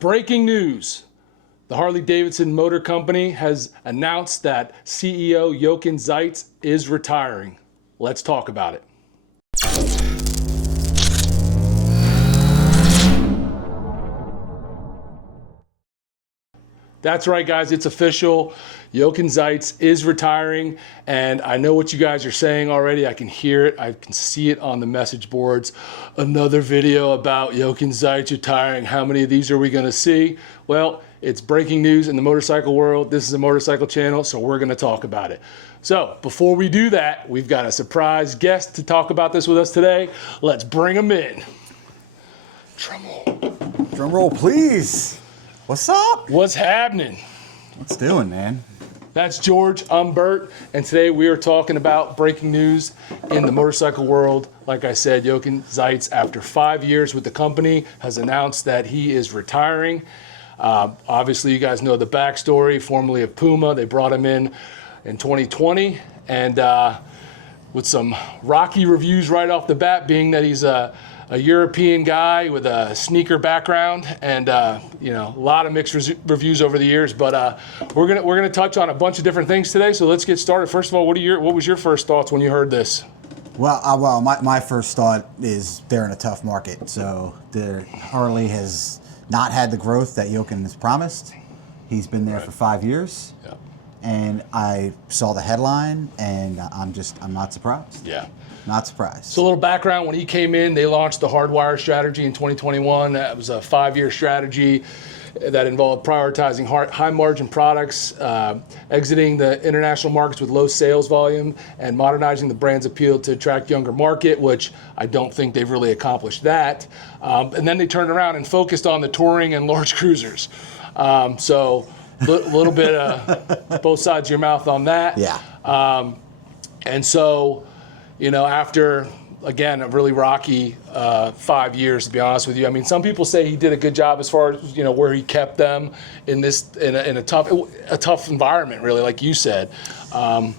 Breaking news. The Harley-Davidson Motor Company has announced that CEO Jochen Zeitz is retiring. Let's talk about it. That's right, guys. It's official. Jochen Zeitz is retiring, and I know what you guys are saying already. I can hear it. I can see it on the message boards. Another video about Jochen Zeitz retiring. How many of these are we going to see? Well, it's breaking news in the motorcycle world. This is a motorcycle channel, so we're going to talk about it. So before we do that, we've got a surprise guest to talk about this with us today. Let's bring him in. Drum roll. Drum roll, please. What's up? What's happening? What's doing, man? That's George. I'm Bert, and today we are talking about breaking news in the motorcycle world. Like I said, Jochen Zeitz, after 5 years with the company, has announced that he is retiring. Obviously, you guys know the backstory. Formerly of Puma, they brought him in 2020, and with some rocky reviews right off the bat, being that he's a European guy with a sneaker background, and a lot of mixed reviews over the years. But we're gonna touch on a bunch of different things today. So let's get started. First of all, what was your first thoughts when you heard this? Well, my first thought is they're in a tough market. So Harley has not had the growth that Jochen has promised. He's been there for 5 years. Yeah. And I saw the headline, and I'm not surprised. Yeah. Not surprised. So a little background, when he came in, they launched the Hardwire strategy in 2021. That was a 5-year strategy that involved prioritizing high margin products, exiting the international markets with low sales volume, and modernizing the brand's appeal to attract younger market, which I don't think they've really accomplished that. And then they turned around and focused on the touring and large cruisers. So a little bit of both sides of your mouth on that. Yeah. And so, after, again, a really rocky 5 years, to be honest with you. I mean, some people say he did a good job as far as, where he kept them in a tough environment, really, like you said. Go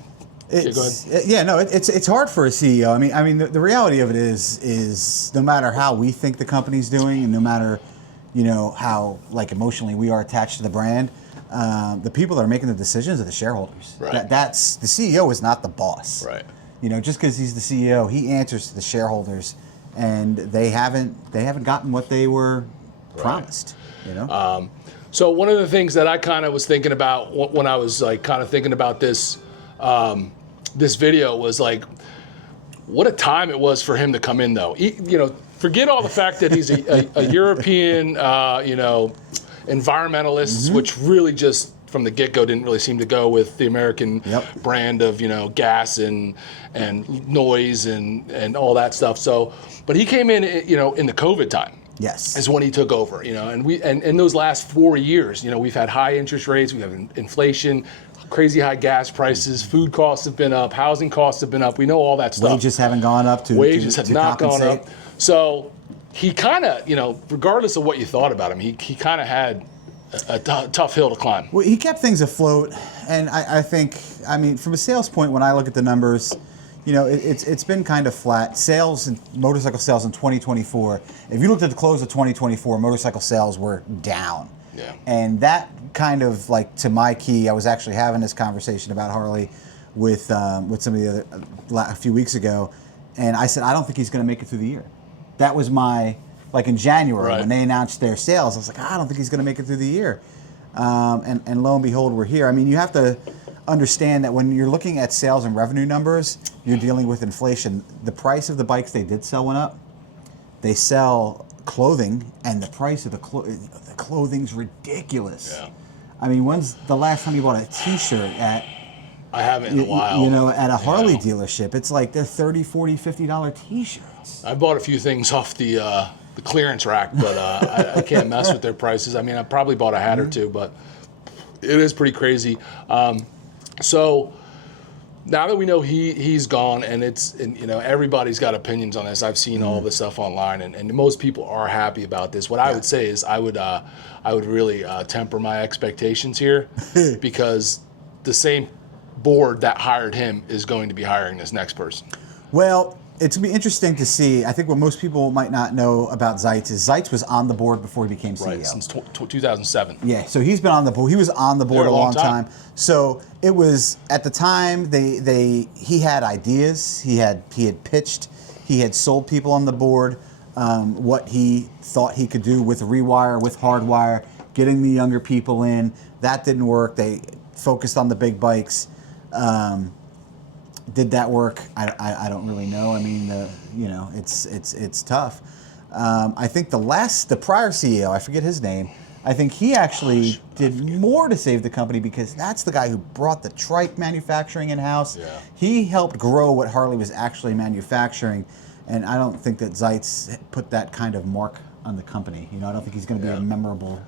ahead. Yeah, no, it's hard for a CEO. I mean, the reality of it is no matter how we think the company's doing, and no matter, how emotionally we are attached to the brand, the people that are making the decisions are the shareholders. Right. That's the CEO is not the boss. Right. Just because he's the CEO, he answers to the shareholders, and they haven't gotten what they were promised. So one of the things that I kind of was thinking about when I was thinking about this this video was what a time it was for him to come in, though. Forget all the fact that he's a European environmentalist, which really just from the get-go didn't really seem to go with the American brand of gas and noise and all that stuff. So, but he came in in the COVID time. Yes, is when he took over. And in those last 4 years, we've had high interest rates, we have inflation, crazy high gas prices, food costs have been up, housing costs have been up. We know all that stuff. Wages haven't gone up wages have not gone up. So he kind of, regardless of what you thought about him, he kind of had a tough hill to climb. Well, he kept things afloat, and I think, from a sales point, when I look at the numbers, it's been kind of flat. Sales and motorcycle sales in 2024, if you looked at the close of 2024, motorcycle sales were down. Yeah. And that kind of, to my key, I was actually having this conversation about Harley with somebody a few weeks ago, and I said, I don't think he's going to make it through the year. That was my... in January, when they announced their sales, I was like, I don't think he's going to make it through the year. And lo and behold, we're here. You have to understand that when you're looking at sales and revenue numbers, you're dealing with inflation. The price of the bikes they did sell went up. They sell clothing, and the price of the clothing's ridiculous. Yeah. When's the last time you bought a T-shirt at... I haven't in a while. At a Harley dealership, it's they're $30, $40, $50 T-shirts. I bought a few things off the clearance rack, but I can't mess with their prices. I probably bought a hat or two, but it is pretty crazy. So now that we know he's gone, and everybody's got opinions on this. I've seen all this stuff online, and most people are happy about this. What I would say is I would really temper my expectations here, because the same board that hired him is going to be hiring this next person. Well, it's going to be interesting to see. I think what most people might not know about Zites is Zites was on the board before he became CEO. Right, since 2007. Yeah, so he's been on the board. He was on the board a long time. So it was at the time he had ideas. He had pitched. He had sold people on the board what he thought he could do with Rewire, with Hardwire, getting the younger people in. That didn't work. They focused on the big bikes. Did that work? I don't really know. I mean, it's tough. I think the prior CEO, I forget his name, I think he actually did more to save the company because that's the guy who brought the trike manufacturing in-house. Yeah. He helped grow what Harley was actually manufacturing, and I don't think that Zeitz put that kind of mark on the company. I don't think he's going to be a memorable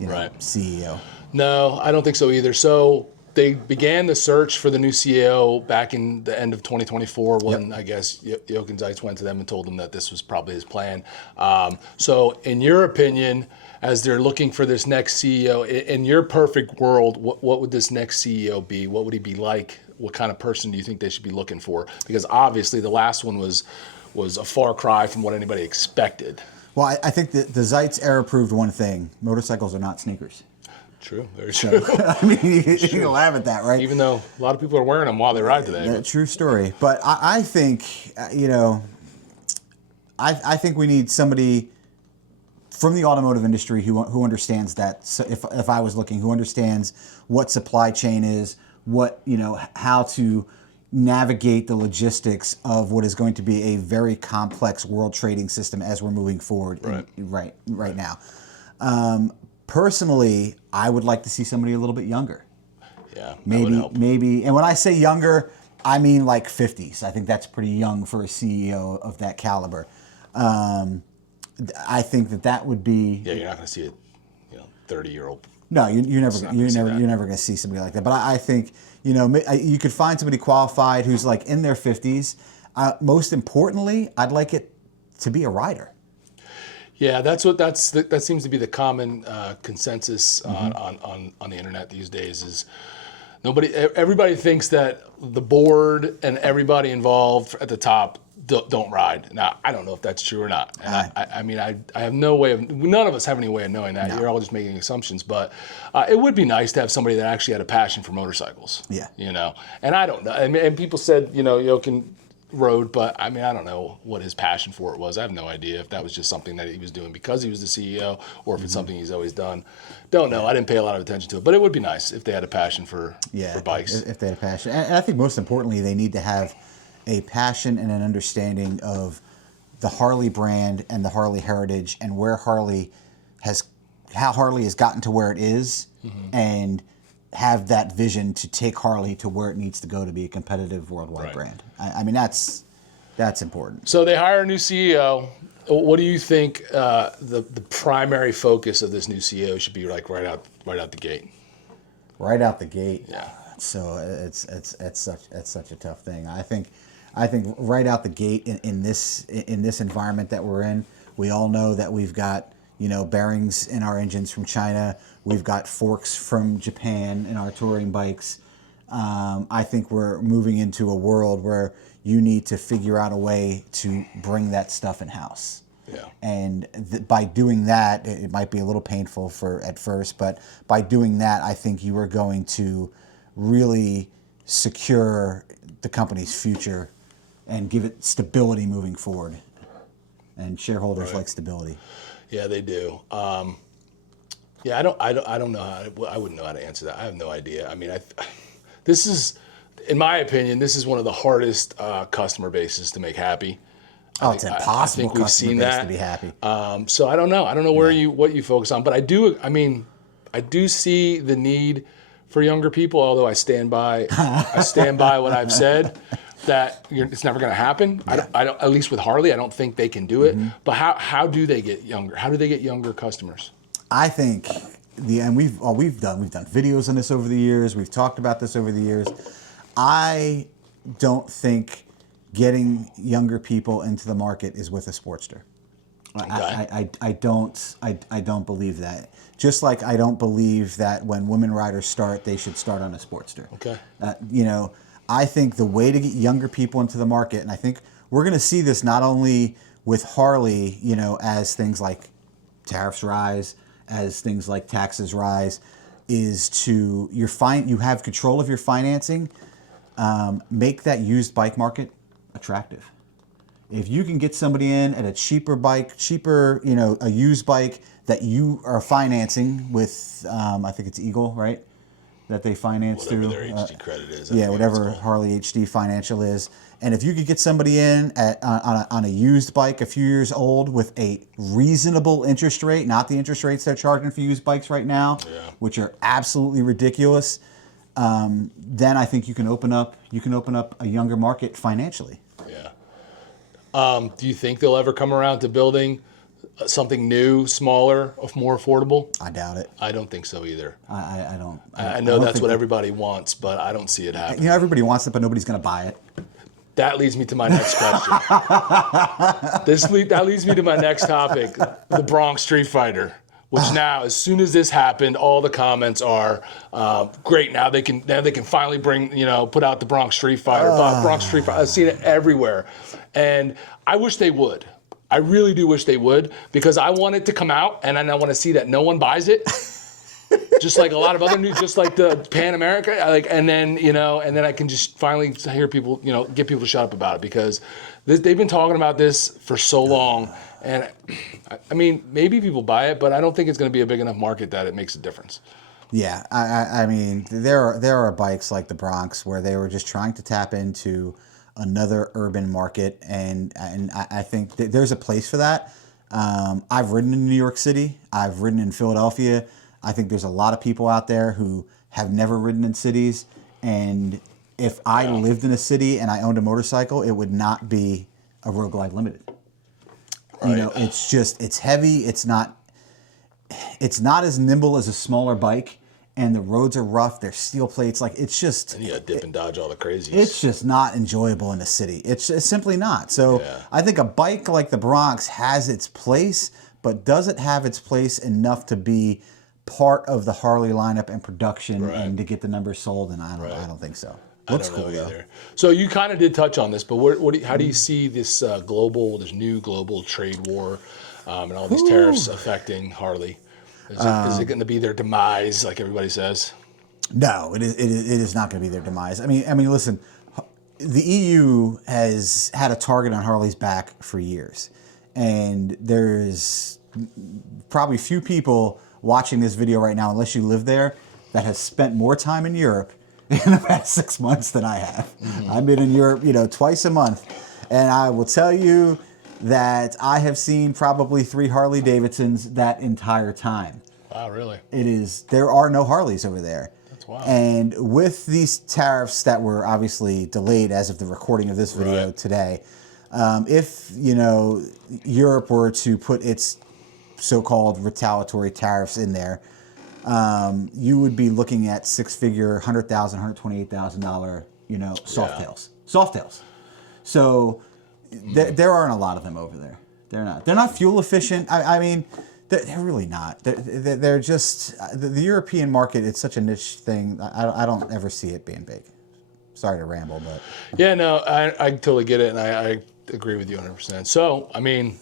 CEO. No, I don't think so either. So they began the search for the new CEO back in the end of 2024 when I guess Jochen Zeitz went to them and told them that this was probably his plan. So in your opinion, as they're looking for this next CEO, in your perfect world, what would this next CEO be? What would he be like? What kind of person do you think they should be looking for? Because obviously the last one was a far cry from what anybody expected. Well, I think the Zeitz era proved one thing. Motorcycles are not sneakers. True, very true. I mean, you can laugh at that, right? Even though a lot of people are wearing them while they ride today. True story. But I think, I think we need somebody from the automotive industry who understands that. So if I was looking, who understands what supply chain is, how to navigate the logistics of what is going to be a very complex world trading system as we're moving forward right now. Personally, I would like to see somebody a little bit younger. Yeah, that would help. Maybe, and when I say younger, I mean like 50s. I think that's pretty young for a CEO of that caliber. I think that would be. Yeah, you're not going to see a 30-year-old. No, you're never going to see somebody like that. But I think you could find somebody qualified who's like in their 50s. Most importantly, I'd like it to be a rider. Yeah, that seems to be the common consensus on the internet these days. Is everybody thinks that the board and everybody involved at the top don't ride. Now, I don't know if that's true or not. And I have no way of. None of us have any way of knowing that. No. You're all just making assumptions. But it would be nice to have somebody that actually had a passion for motorcycles. Yeah. And I don't know. And people said Jochen rode, but I don't know what his passion for it was. I have no idea if that was just something that he was doing because he was the CEO or if it's something he's always done. Don't know. I didn't pay a lot of attention to it, but it would be nice if they had a passion for bikes. If they had a passion. And I think most importantly, they need to have a passion and an understanding of the Harley brand and the Harley heritage and how Harley has gotten to where it is and have that vision to take Harley to where it needs to go to be a competitive worldwide brand. That's important. So they hire a new CEO. What do you think the primary focus of this new CEO should be like right out the gate? Right out the gate. Yeah. So it's such a tough thing. I think right out the gate in this environment that we're in, we all know that we've got bearings in our engines from China. We've got forks from Japan in our touring bikes. I think we're moving into a world where you need to figure out a way to bring that stuff in house. Yeah. And by doing that, it might be a little painful at first, but by doing that, I think you are going to really secure the company's future and give it stability moving forward. And shareholders like stability. Yeah, they do. Yeah, I don't know. I wouldn't know how to answer that. I have no idea. This is, in my opinion, this is one of the hardest customer bases to make happy. It's impossible. I think we've seen that to be happy. So I don't know. I don't know what you focus on, but I do see the need for younger people. Although I stand by what I've said. That it's never going to happen. Yeah. I don't. At least with Harley, I don't think they can do it. But how do they get younger? How do they get younger customers? I think we've done videos on this over the years. We've talked about this over the years. I don't think getting younger people into the market is with a Sportster. Okay. I don't believe that. Just like I don't believe that when women riders start, they should start on a Sportster. Okay. I think the way to get younger people into the market, and I think we're going to see this not only with Harley, you know, as things like tariffs rise, as things like taxes rise, is to you have control of your financing, make that used bike market attractive. If you can get somebody in at a cheaper, you know, a used bike that you are financing with, I think it's Eagle, right? That they finance whatever through. Their HD credit is. Yeah, whatever Harley HD Financial is. And if you could get somebody in on a used bike a few years old with a reasonable interest rate, not the interest rates they're charging for used bikes right now, which are absolutely ridiculous, then I think you can open up a younger market financially. Yeah. Do you think they'll ever come around to building something new, smaller, more affordable? I doubt it. I don't think so either. I don't. I know that's what everybody wants, but I don't see it happening. You know, everybody wants it, but nobody's going to buy it. That leads me to my next question. That leads me to my next topic, the Bronx streetfighter. Which now, as soon as this happened, all the comments are great. Now they can finally put out the Bronx streetfighter. Bronx streetfighter. I've seen it everywhere, and I wish they would. I really do wish they would, because I want it to come out, and I want to see that no one buys it. Just like a lot of other news, just like the Pan America, and then I can just finally hear people, get people to shut up about it, because they've been talking about this for so long. And I mean, maybe people buy it, but I don't think it's going to be a big enough market that it makes a difference. Yeah, I mean, there are bikes like the Bronx where they were just trying to tap into another urban market, and I think there's a place for that. I've ridden in New York City. I've ridden in Philadelphia. I think there's a lot of people out there who have never ridden in cities, and if I lived in a city and I owned a motorcycle, it would not be a Road Glide Limited. Right. You know, it's heavy. It's not as nimble as a smaller bike, and the roads are rough. There's steel plates. Like, it's just... And you gotta dip and dodge all the crazies. It's just not enjoyable in the city. It's simply not. So I think a bike like the Bronx has its place, but does it have its place enough to be part of the Harley lineup and production and to get the numbers sold? And I don't think so. Looks cool though. So you kind of did touch on this, but how do you see this new global trade war and all these tariffs affecting Harley? Is it going to be their demise, like everybody says? No, it is not going to be their demise. I mean, listen, the EU has had a target on Harley's back for years, and there's probably few people watching this video right now, unless you live there, that has spent more time in Europe in the past 6 months than I have. Mm-hmm. I've been in Europe, twice a month, and I will tell you that I have seen probably 3 Harley-Davidsons that entire time. Wow, really? There are no Harleys over there. That's wild. And with these tariffs that were obviously delayed as of the recording of this video today, if, Europe were to put its so-called retaliatory tariffs in there, you would be looking at 6-figure, $100,000, $128,000, soft tails. So there aren't a lot of them over there. They're not fuel efficient. I mean, they're really not. They're just the European market. It's such a niche thing. I don't ever see it being big. Sorry to ramble, but yeah, no, I totally get it, and I agree with you 100%. So, I mean,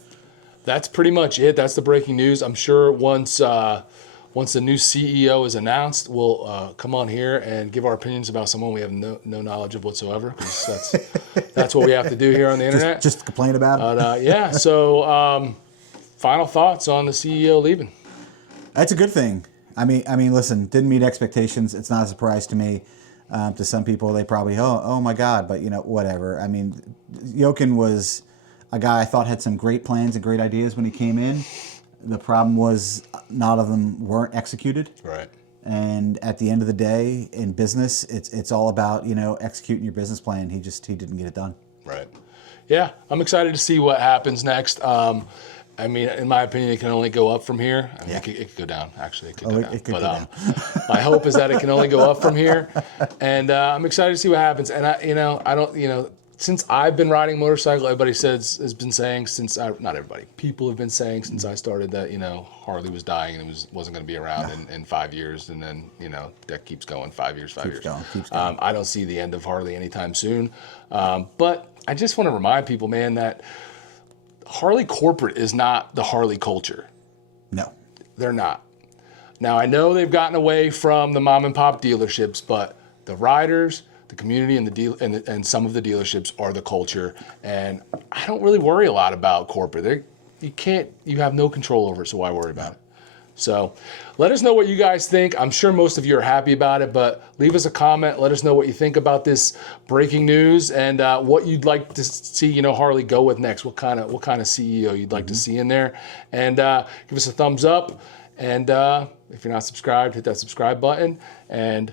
that's pretty much it. That's the breaking news. I'm sure once the new CEO is announced, we'll come on here and give our opinions about someone we have no knowledge of whatsoever, because that's what we have to do here on the internet. Just complain about it. But so final thoughts on the CEO leaving? That's a good thing. I mean, listen, didn't meet expectations. It's not a surprise to me. To some people, they probably, oh my God, but whatever. I mean, Jochen was a guy I thought had some great plans and great ideas when he came in. The problem was none of them weren't executed. Right. And at the end of the day, in business, it's all about executing your business plan. He didn't get it done. Right. Yeah, I'm excited to see what happens next. I mean, in my opinion, it can only go up from here. I mean, it could go down. Actually, it could go down. It could go down. My hope is that it can only go up from here, and I'm excited to see what happens. And I don't, since I've been riding a motorcycle, everybody has been saying not everybody, people have been saying since I started that, Harley was dying and it wasn't going to be around in 5 years. And then, that keeps going 5 years, 5 years. Keeps going. I don't see the end of Harley anytime soon. But I just want to remind people, man, that Harley corporate is not the Harley culture. No. They're not. Now, I know they've gotten away from the mom and pop dealerships, but the riders, the community, and some of the dealerships are the culture. And I don't really worry a lot about corporate. You have no control over it, so why worry about it? So let us know what you guys think. I'm sure most of you are happy about it, but leave us a comment. Let us know what you think about this breaking news and what you'd like to see, Harley go with next. What kind of CEO you'd like to see in there, and give us a thumbs up. And if you're not subscribed, hit that subscribe button. And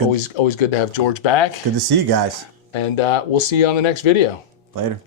always good to have George back. Good to see you guys. And we'll see you on the next video. Later.